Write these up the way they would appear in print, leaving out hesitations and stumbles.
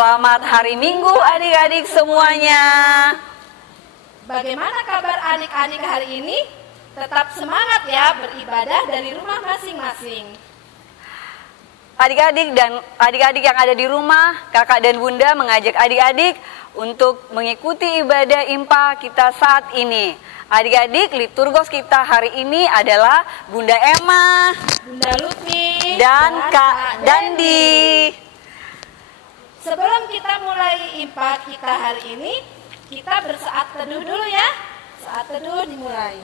Selamat hari Minggu adik-adik semuanya. Bagaimana kabar adik-adik hari ini? Tetap semangat ya beribadah dari rumah masing-masing. Adik-adik yang ada di rumah, kakak dan bunda mengajak adik-adik untuk mengikuti ibadah IMPA kita saat ini. Adik-adik, liturgos kita hari ini adalah Bunda Emma, Bunda Lutfi, dan Kak Dandi. Sebelum kita mulai IMPA kita hari ini, kita bersaat teduh dulu ya. Saat teduh dimulai.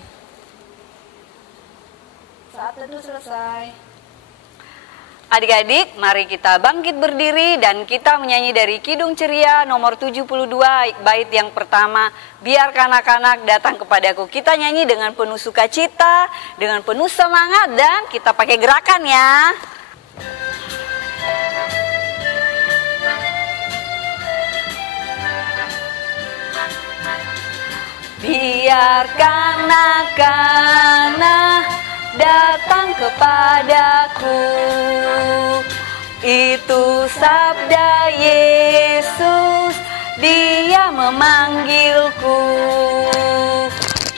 Saat teduh selesai. Adik-adik, mari kita bangkit berdiri dan kita menyanyi dari Kidung Ceria nomor 72 bait yang pertama, Biarkan anak-anak datang kepadaku. Kita nyanyi dengan penuh sukacita, dengan penuh semangat, dan kita pakai gerakan ya. Biarkan anak-anak datang kepadaku, itu sabda Yesus, Dia memanggilku.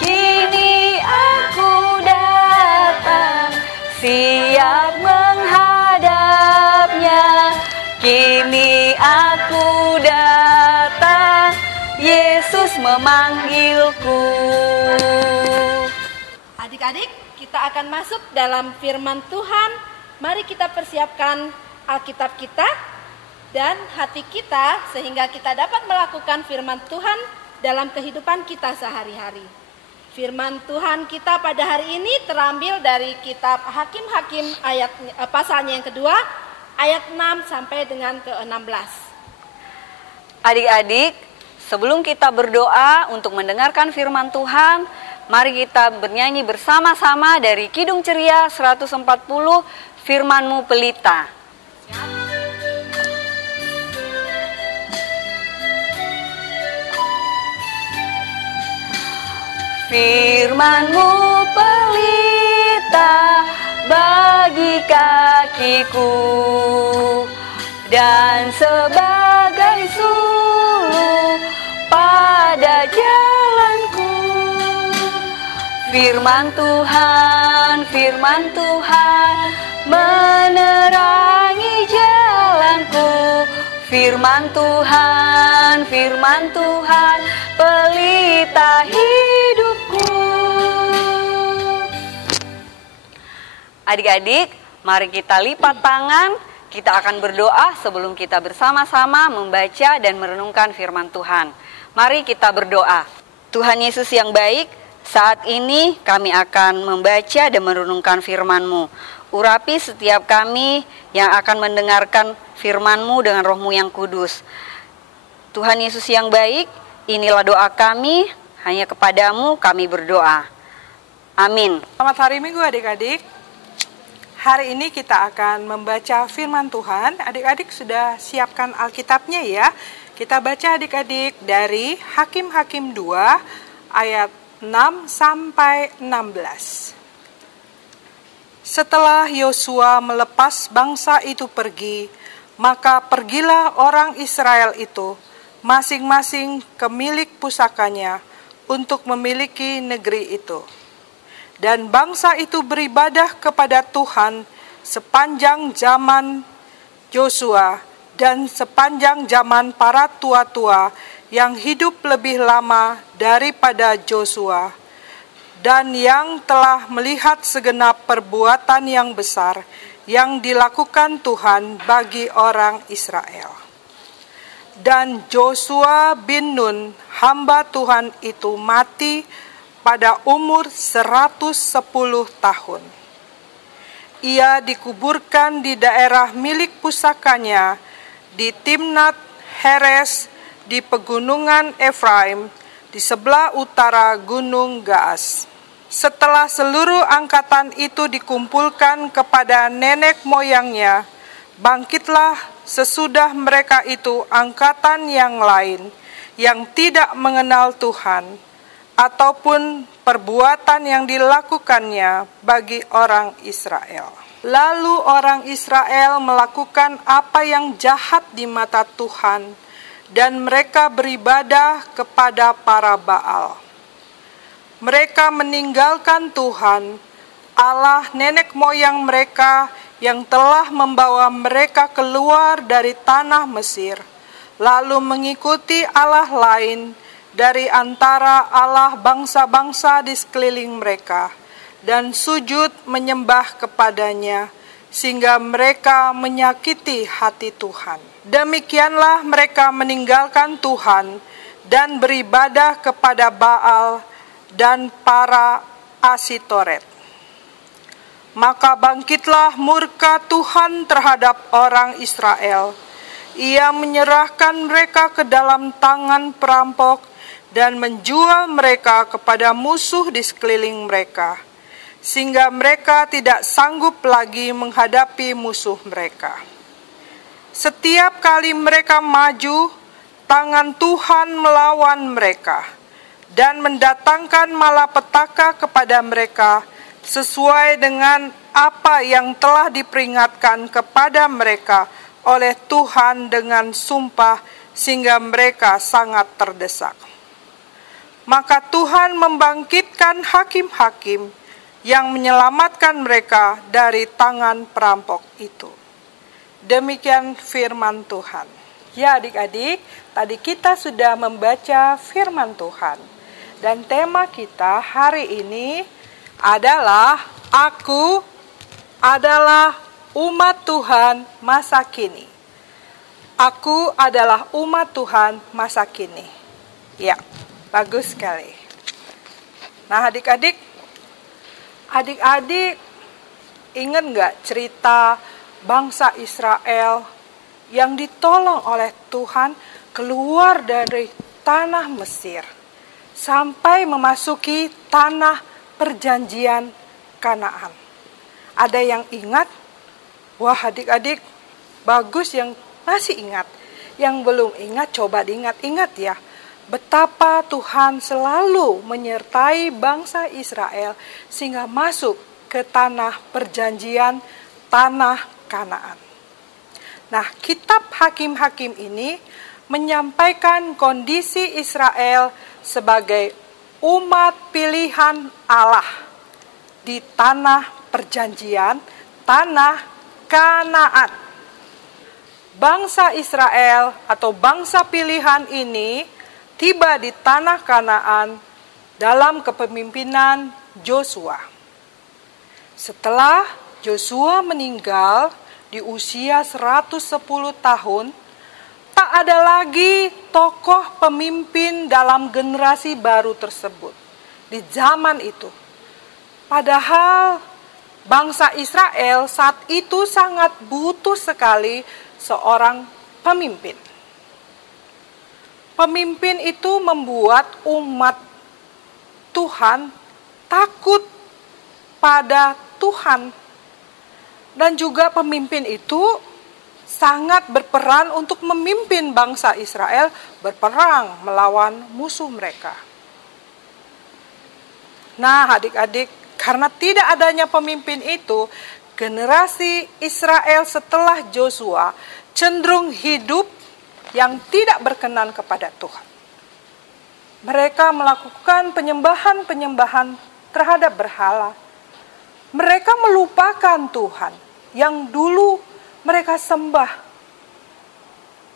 Kini aku datang, siap menghadapnya. Kini aku datang, Yesus memanggilku. Adik-adik, kita akan masuk dalam firman Tuhan. Mari kita persiapkan Alkitab kita dan hati kita sehingga kita dapat melakukan firman Tuhan dalam kehidupan kita sehari-hari. Firman Tuhan kita pada hari ini terambil dari kitab Hakim-Hakim pasalnya yang kedua, ayat 6 sampai dengan ke-16. Adik-adik, sebelum kita berdoa untuk mendengarkan firman Tuhan, mari kita bernyanyi bersama-sama dari Kidung Ceria 140, Firman-Mu Pelita. Firman-Mu pelita bagi kakiku dan sebagai suluh pada jalanku. Firman Tuhan menerangi jalanku. Firman Tuhan pelita hidupku. Adik-adik, mari kita lipat tangan. Kita akan berdoa sebelum kita bersama-sama membaca dan merenungkan firman Tuhan. Mari kita berdoa. Tuhan Yesus yang baik, saat ini kami akan membaca dan merenungkan firman-Mu. Urapi setiap kami yang akan mendengarkan firman-Mu dengan Roh-Mu yang kudus. Tuhan Yesus yang baik, inilah doa kami, hanya kepadamu kami berdoa. Amin. Selamat hari Minggu adik-adik. Hari ini kita akan membaca firman Tuhan. Adik-adik sudah siapkan Alkitabnya ya. Kita baca adik-adik dari Hakim-Hakim 2 ayat 6 sampai 16. Setelah Yosua melepas bangsa itu pergi, maka pergilah orang Israel itu masing-masing ke milik pusakanya untuk memiliki negeri itu. Dan bangsa itu beribadah kepada Tuhan sepanjang zaman Yosua dan sepanjang zaman para tua-tua yang hidup lebih lama daripada Yosua, dan yang telah melihat segenap perbuatan yang besar yang dilakukan Tuhan bagi orang Israel. Dan Yosua bin Nun, hamba Tuhan itu mati pada umur 110 tahun. Ia dikuburkan di daerah milik pusakanya di Timnat Heres di pegunungan Efraim di sebelah utara Gunung Gaas. Setelah seluruh angkatan itu dikumpulkan kepada nenek moyangnya, bangkitlah sesudah mereka itu angkatan yang lain yang tidak mengenal Tuhan ataupun perbuatan yang dilakukannya bagi orang Israel. Lalu orang Israel melakukan apa yang jahat di mata Tuhan, dan mereka beribadah kepada para Baal. Mereka meninggalkan Tuhan, Allah nenek moyang mereka yang telah membawa mereka keluar dari tanah Mesir, lalu mengikuti Allah lain dari antara Allah bangsa-bangsa di sekeliling mereka, dan sujud menyembah kepadanya, sehingga mereka menyakiti hati Tuhan. Demikianlah mereka meninggalkan Tuhan dan beribadah kepada Baal dan para Asitoret. Maka bangkitlah murka Tuhan terhadap orang Israel. Ia menyerahkan mereka ke dalam tangan perampok dan menjual mereka kepada musuh di sekeliling mereka, sehingga mereka tidak sanggup lagi menghadapi musuh mereka. Setiap kali mereka maju, tangan Tuhan melawan mereka dan mendatangkan malapetaka kepada mereka sesuai dengan apa yang telah diperingatkan kepada mereka oleh Tuhan dengan sumpah, sehingga mereka sangat terdesak. Maka Tuhan membangkitkan hakim-hakim yang menyelamatkan mereka dari tangan perampok itu. Demikian firman Tuhan. Ya adik-adik, tadi kita sudah membaca firman Tuhan. Dan tema kita hari ini adalah Aku adalah umat Tuhan masa kini. Aku adalah umat Tuhan masa kini. Ya, bagus sekali. Nah adik-adik ingat nggak cerita bangsa Israel yang ditolong oleh Tuhan keluar dari tanah Mesir sampai memasuki tanah perjanjian Kanaan? Ada yang ingat? Wah adik-adik, bagus yang masih ingat. Yang belum ingat, coba diingat-ingat ya. Betapa Tuhan selalu menyertai bangsa Israel sehingga masuk ke tanah perjanjian, tanah Kanaan. Nah, kitab Hakim-Hakim ini menyampaikan kondisi Israel sebagai umat pilihan Allah di tanah perjanjian, tanah Kanaan. Bangsa Israel atau bangsa pilihan ini tiba di tanah Kanaan dalam kepemimpinan Yosua. Setelah Yosua meninggal di usia 110 tahun, tak ada lagi tokoh pemimpin dalam generasi baru tersebut di zaman itu. Padahal bangsa Israel saat itu sangat butuh sekali seorang pemimpin. Pemimpin itu membuat umat Tuhan takut pada Tuhan. Dan juga pemimpin itu sangat berperan untuk memimpin bangsa Israel berperang melawan musuh mereka. Nah adik-adik, karena tidak adanya pemimpin itu, generasi Israel setelah Yosua cenderung hidup yang tidak berkenan kepada Tuhan. Mereka melakukan penyembahan-penyembahan terhadap berhala. Mereka melupakan Tuhan yang dulu mereka sembah.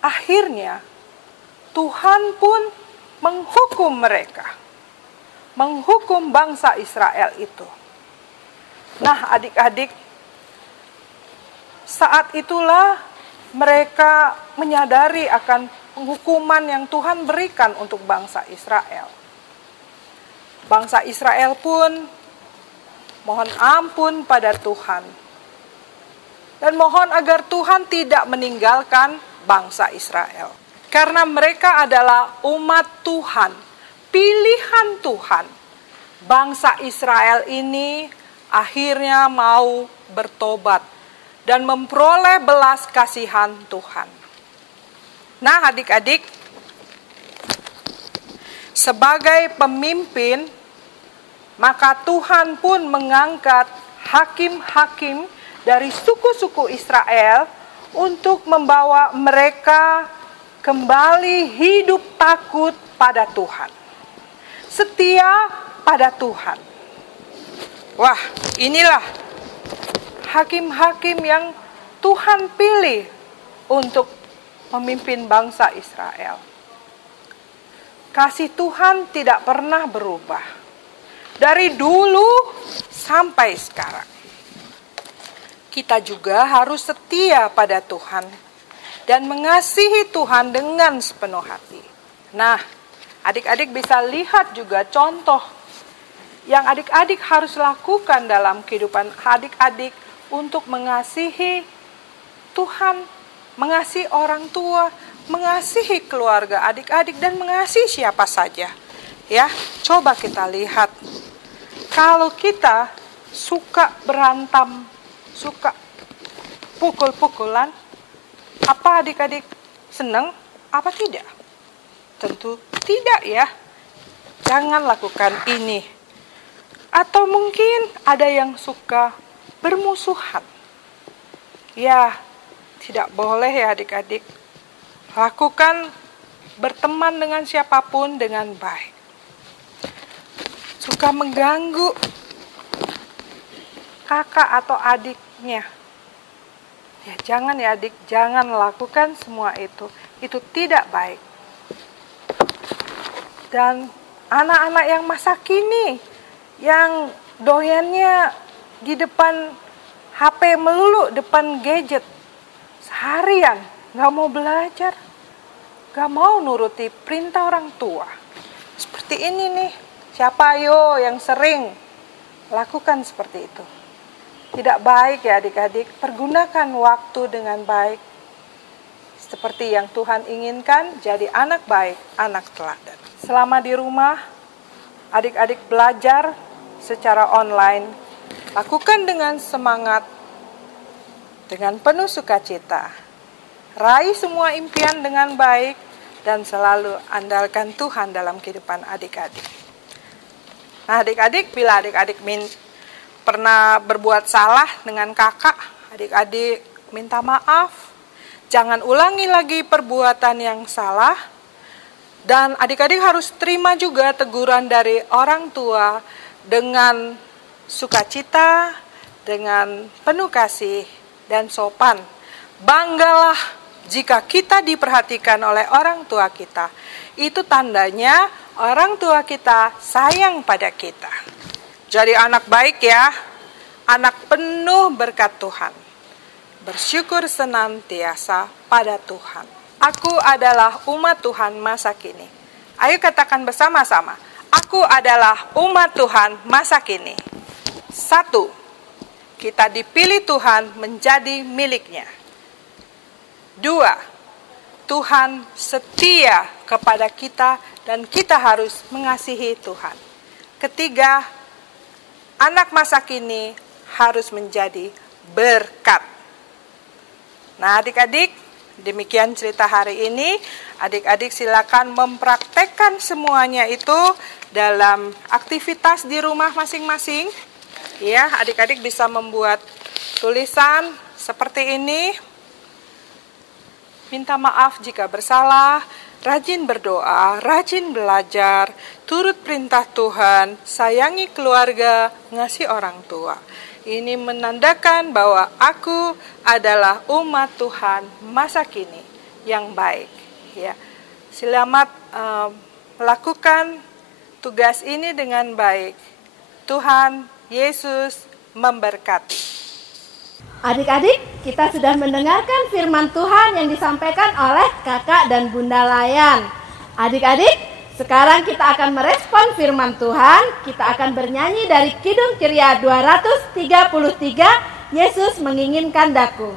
Akhirnya Tuhan pun menghukum mereka, menghukum bangsa Israel itu. Nah adik-adik, saat itulah mereka menyadari akan penghukuman yang Tuhan berikan untuk bangsa Israel. Bangsa Israel pun mohon ampun pada Tuhan. Dan mohon agar Tuhan tidak meninggalkan bangsa Israel. Karena mereka adalah umat Tuhan, pilihan Tuhan. Bangsa Israel ini akhirnya mau bertobat dan memperoleh belas kasihan Tuhan. Nah adik-adik, sebagai pemimpin, maka Tuhan pun mengangkat hakim-hakim dari suku-suku Israel untuk membawa mereka kembali hidup takut pada Tuhan, setia pada Tuhan. Wah, inilah hakim-hakim yang Tuhan pilih untuk memimpin bangsa Israel. Kasih Tuhan tidak pernah berubah dari dulu sampai sekarang. Kita juga harus setia pada Tuhan dan mengasihi Tuhan dengan sepenuh hati. Nah, adik-adik bisa lihat juga contoh yang adik-adik harus lakukan dalam kehidupan adik-adik untuk mengasihi Tuhan, mengasihi orang tua, mengasihi keluarga adik-adik, dan mengasihi siapa saja. Ya, coba kita lihat. Kalau kita suka berantem, suka pukul-pukulan, apa adik-adik senang? Apa tidak? Tentu tidak ya. Jangan lakukan ini. Atau mungkin ada yang suka bermusuhan. Ya, tidak boleh ya adik-adik. Lakukan berteman dengan siapapun dengan baik. Suka mengganggu kakak atau adiknya. Ya jangan ya adik, jangan lakukan semua itu. Itu tidak baik. Dan anak-anak yang masa kini, yang doyannya di depan HP melulu, depan gadget, seharian, gak mau belajar, gak mau nuruti perintah orang tua. Seperti ini nih, siapa ayo yang sering lakukan seperti itu. Tidak baik ya adik-adik, pergunakan waktu dengan baik. Seperti yang Tuhan inginkan, jadi anak baik, anak teladan. Selama di rumah, adik-adik belajar secara online, lakukan dengan semangat, dengan penuh sukacita. Raih semua impian dengan baik, dan selalu andalkan Tuhan dalam kehidupan adik-adik. Nah adik-adik, bila adik-adik pernah berbuat salah dengan kakak, adik-adik minta maaf. Jangan ulangi lagi perbuatan yang salah. Dan adik-adik harus terima juga teguran dari orang tua dengan sukacita, dengan penuh kasih dan sopan. Banggalah jika kita diperhatikan oleh orang tua kita. Itu tandanya orang tua kita sayang pada kita. Jadi anak baik ya, anak penuh berkat Tuhan. Bersyukur senantiasa pada Tuhan. Aku adalah umat Tuhan masa kini. Ayo katakan bersama-sama. Aku adalah umat Tuhan masa kini. 1. Kita dipilih Tuhan menjadi miliknya. 2. Tuhan setia kepada kita dan kita harus mengasihi Tuhan. 3. Anak masa kini harus menjadi berkat. Nah adik-adik, demikian cerita hari ini. Adik-adik silakan mempraktekkan semuanya itu dalam aktivitas di rumah masing-masing. Ya, adik-adik bisa membuat tulisan seperti ini. Minta maaf jika bersalah, rajin berdoa, rajin belajar, turut perintah Tuhan, sayangi keluarga, ngasih orang tua. Ini menandakan bahwa aku adalah umat Tuhan masa kini yang baik. Ya, selamat melakukan tugas ini dengan baik. Tuhan Yesus memberkati. Adik-adik, kita sudah mendengarkan firman Tuhan yang disampaikan oleh kakak dan bunda Layan. Adik-adik, sekarang kita akan merespon firman Tuhan. Kita akan bernyanyi dari Kidung Ceria 233, Yesus menginginkan daku.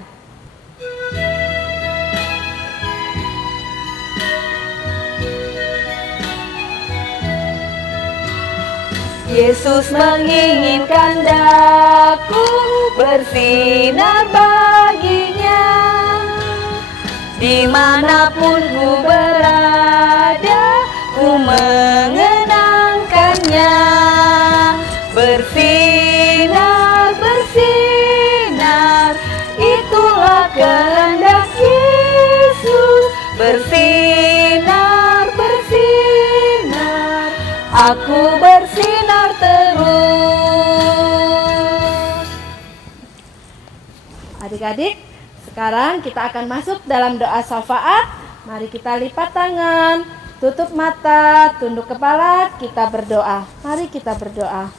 Yesus menginginkan daku bersinar baginya, dimanapun ku berada, ku mengenangkannya. Bersinar, bersinar aku bersinar terus. Adik-adik, sekarang kita akan masuk dalam doa syafaat. Mari kita lipat tangan, tutup mata, tunduk kepala, kita berdoa. Mari kita berdoa.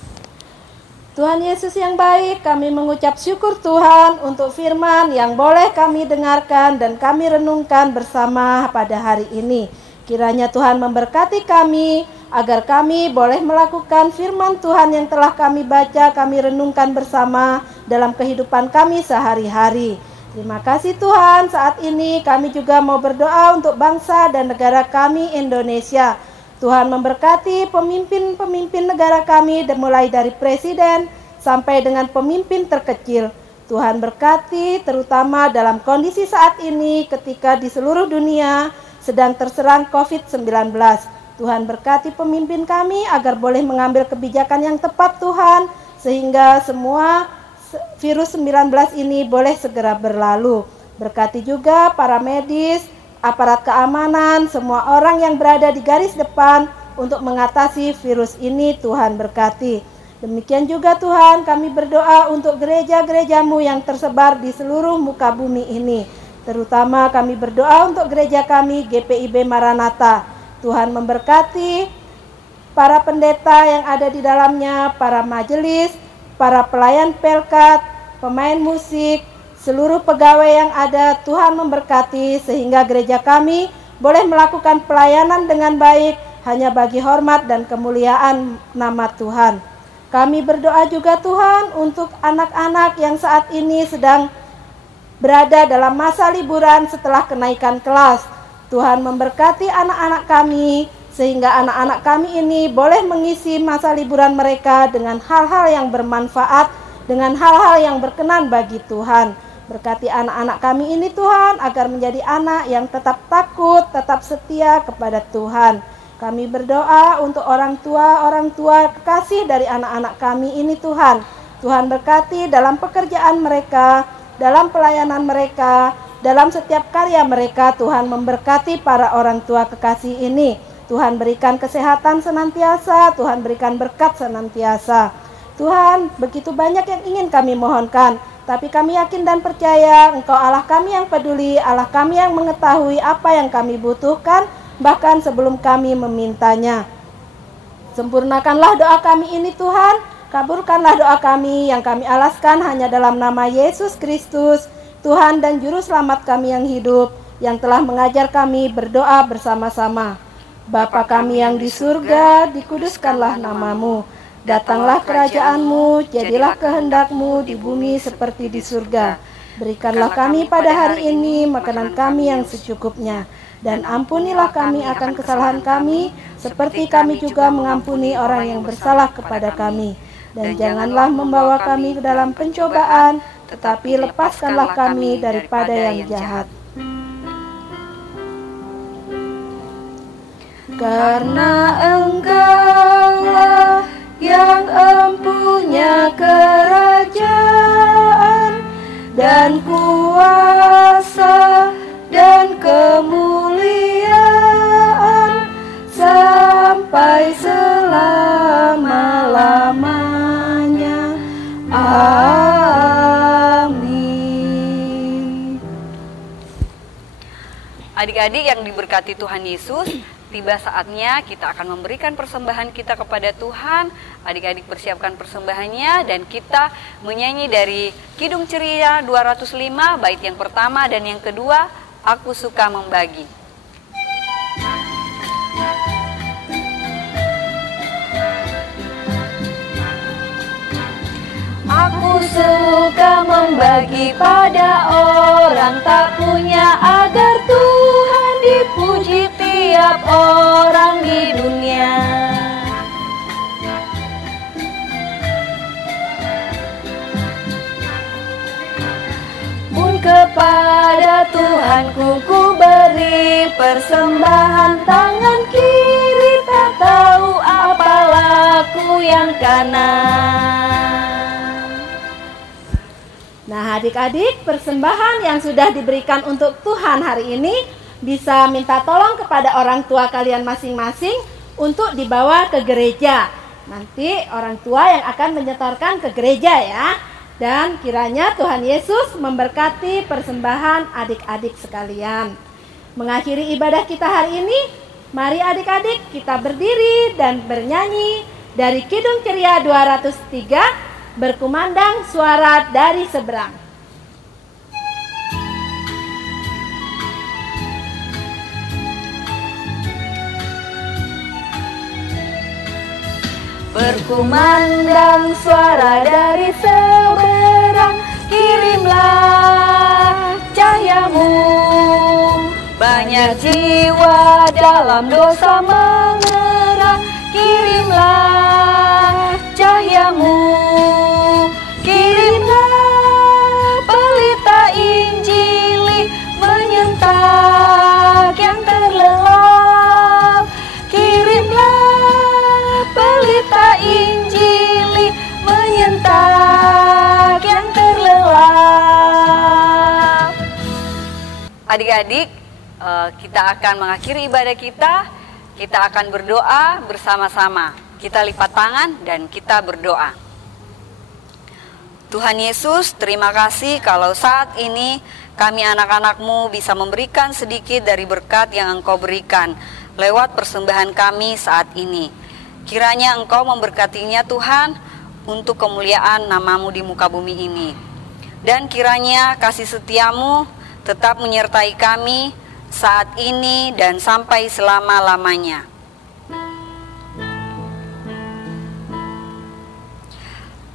Tuhan Yesus yang baik, kami mengucap syukur Tuhan untuk firman yang boleh kami dengarkan dan kami renungkan bersama pada hari ini. Kiranya Tuhan memberkati kami, agar kami boleh melakukan firman Tuhan yang telah kami baca, kami renungkan bersama dalam kehidupan kami sehari-hari. Terima kasih Tuhan, saat ini kami juga mau berdoa untuk bangsa dan negara kami Indonesia. Tuhan memberkati pemimpin-pemimpin negara kami, mulai dari presiden sampai dengan pemimpin terkecil. Tuhan berkati terutama dalam kondisi saat ini ketika di seluruh dunia sedang terserang COVID-19. Tuhan berkati pemimpin kami agar boleh mengambil kebijakan yang tepat Tuhan, sehingga semua virus 19 ini boleh segera berlalu. Berkati juga para medis, aparat keamanan, semua orang yang berada di garis depan untuk mengatasi virus ini. Tuhan berkati. Demikian juga Tuhan, kami berdoa untuk gereja-gerejamu yang tersebar di seluruh muka bumi ini. Terutama kami berdoa untuk gereja kami GPIB Maranatha. Tuhan memberkati para pendeta yang ada di dalamnya, para majelis, para pelayan pelkat, pemain musik, seluruh pegawai yang ada. Tuhan memberkati sehingga gereja kami boleh melakukan pelayanan dengan baik hanya bagi hormat dan kemuliaan nama Tuhan. Kami berdoa juga Tuhan untuk anak-anak yang saat ini sedang berada dalam masa liburan setelah kenaikan kelas. Tuhan memberkati anak-anak kami sehingga anak-anak kami ini boleh mengisi masa liburan mereka dengan hal-hal yang bermanfaat, dengan hal-hal yang berkenan bagi Tuhan. Berkati anak-anak kami ini Tuhan agar menjadi anak yang tetap takut, tetap setia kepada Tuhan. Kami berdoa untuk orang tua kekasih dari anak-anak kami ini Tuhan. Tuhan berkati dalam pekerjaan mereka, dalam pelayanan mereka, dalam setiap karya mereka. Tuhan memberkati para orang tua kekasih ini. Tuhan berikan kesehatan senantiasa, Tuhan berikan berkat senantiasa. Tuhan, begitu banyak yang ingin kami mohonkan, tapi kami yakin dan percaya Engkau Allah kami yang peduli, Allah kami yang mengetahui apa yang kami butuhkan, bahkan sebelum kami memintanya. Sempurnakanlah doa kami ini Tuhan, kabulkanlah doa kami yang kami alaskan hanya dalam nama Yesus Kristus, Tuhan dan Juru Selamat kami yang hidup, yang telah mengajar kami berdoa bersama-sama. Bapa kami yang di surga, dikuduskanlah namamu. Datanglah kerajaan-Mu, jadilah kehendak-Mu di bumi seperti di surga. Berikanlah kami pada hari ini makanan kami yang secukupnya. Dan ampunilah kami akan kesalahan kami, seperti kami juga mengampuni orang yang bersalah kepada kami. Dan janganlah membawa kami ke dalam pencobaan, tetapi lepaskanlah kami daripada yang jahat. Karena Engkaulah yang empunya kerajaan dan kuasa dan kemuliaan sampai selama-lamanya. Amin. Adik-adik yang diberkati Tuhan Yesus, tiba saatnya kita akan memberikan persembahan kita kepada Tuhan. Adik-adik persiapkan persembahannya dan kita menyanyi dari Kidung Ceria 205 bait yang pertama dan yang kedua, Aku Suka Membagi. Aku suka membagi pada orang tak punya, agar Tuhan dipuji tiap orang di dunia. Pun kepada Tuhanku ku beri persembahan, tangan kiri tak tahu apa laku yang kanan. Nah adik-adik, persembahan yang sudah diberikan untuk Tuhan hari ini bisa minta tolong kepada orang tua kalian masing-masing untuk dibawa ke gereja. Nanti orang tua yang akan menyetorkan ke gereja ya. Dan kiranya Tuhan Yesus memberkati persembahan adik-adik sekalian. Mengakhiri ibadah kita hari ini, mari adik-adik kita berdiri dan bernyanyi dari Kidung Ceria 203, berkumandang suara dari seberang. Berkumandang suara dari seberang, kirimlah cahayamu. Banyak jiwa dalam dosa mengerang, kirimlah cahayamu. Kirimlah pelita Injili menyentak yang terlelap. Kirimlah pelita Injili menyentak yang terlelap. Adik-adik, kita akan mengakhiri ibadah kita. Kita akan berdoa bersama-sama. Kita lipat tangan dan kita berdoa. Tuhan Yesus, terima kasih kalau saat ini kami anak-anak-Mu bisa memberikan sedikit dari berkat yang Engkau berikan lewat persembahan kami saat ini. Kiranya Engkau memberkatinya Tuhan untuk kemuliaan nama-Mu di muka bumi ini. Dan kiranya kasih setia-Mu tetap menyertai kami saat ini dan sampai selama-lamanya.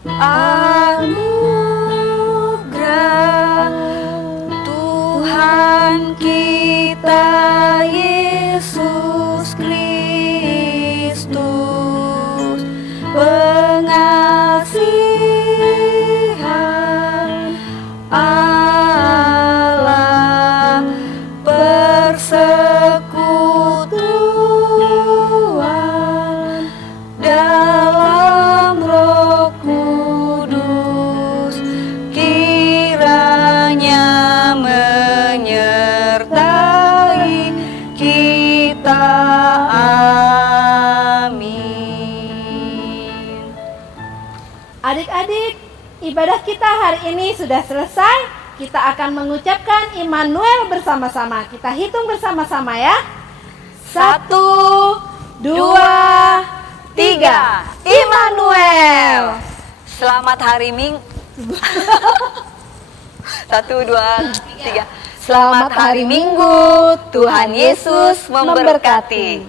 Anugerah Tuhan kita Yesus Kristus, pengasihan Allah, persekutuan dalam Roh Kudus, kiranya menyertai kita. Amin. Adik-adik, ibadah kita hari ini sudah selesai. Kita akan mengucapkan Immanuel bersama-sama. Kita hitung bersama-sama ya. 1, 2, 3. Immanuel. Selamat hari Minggu. 1, 2, 3. Selamat hari Minggu. Tuhan Yesus memberkati.